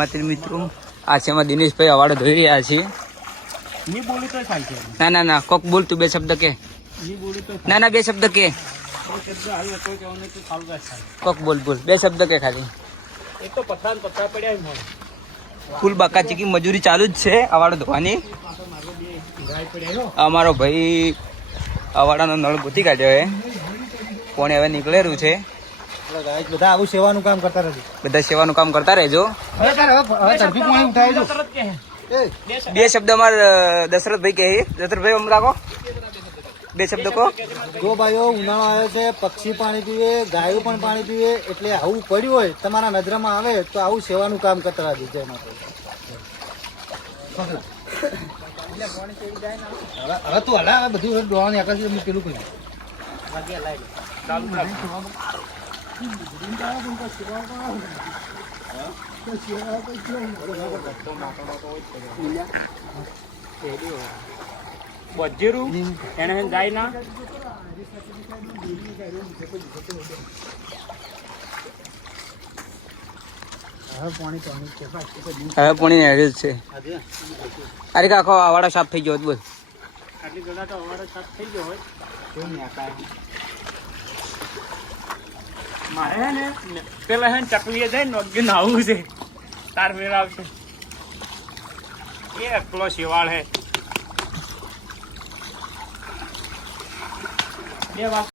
માત્ર મિત્રો આ છે એમાં દિનેશભાઈ અવાડો ધોઈ રહ્યા છે. ની બોલી તો ચાલશે. ના ના ના કોક બોલ તું બે શબ્દ કે. ની બોલી તો ના ના બે શબ્દ કે. શબ્દ હાલ કોઈ કહેવાનું તો ચાલુ જ થાય. કોક બોલ બોલ બે શબ્દ કે ખાલી. એક તો પત્તા પડ્યા જ મને. ફૂલ બાકાચીકી મજૂરી ચાલુ જ છે અવાડો ધોવાની. અમારો ભાઈ અવાડાનો નળ ગોતી કાઢ્યો હે. કોણે હવે નીકળેલું છે. બધા આવું સેવાનું કામ કરતા રહેજો. બધા સેવાનું કામ કરતા રહેજો. બે શબ્દ અમાર દશરથભાઈ કહે. દશરથભાઈ આમ રાખો બે શબ્દ કહો. જો ભાઈઓ ઉનાળો આવ્યો છે, પક્ષી પાણી પીવે, ગાયો પણ પાણી પીવે, એટલે આવું પડ્યું હોય તમારા નજરમાં આવે તો આવું સેવાનું કામ કરતા રહેજો. જય માતા. હવે તું હલા બધું ડોળાની આકાશ પેલું કહ્યું. બજેરું એને જાય ના હવે પાણી હેરેજ છે. અરે આખો અવાડો સાફ થઈ ગયો. બોલ આટલી ગળા તો અવાડો સાફ થઈ ગયો હોય. મારે હે ને પેલા હે ચકલીએ જાય ને નાવું છે તાર ફેર આવશે. એ એકલો શેવાળ હે. બે વાત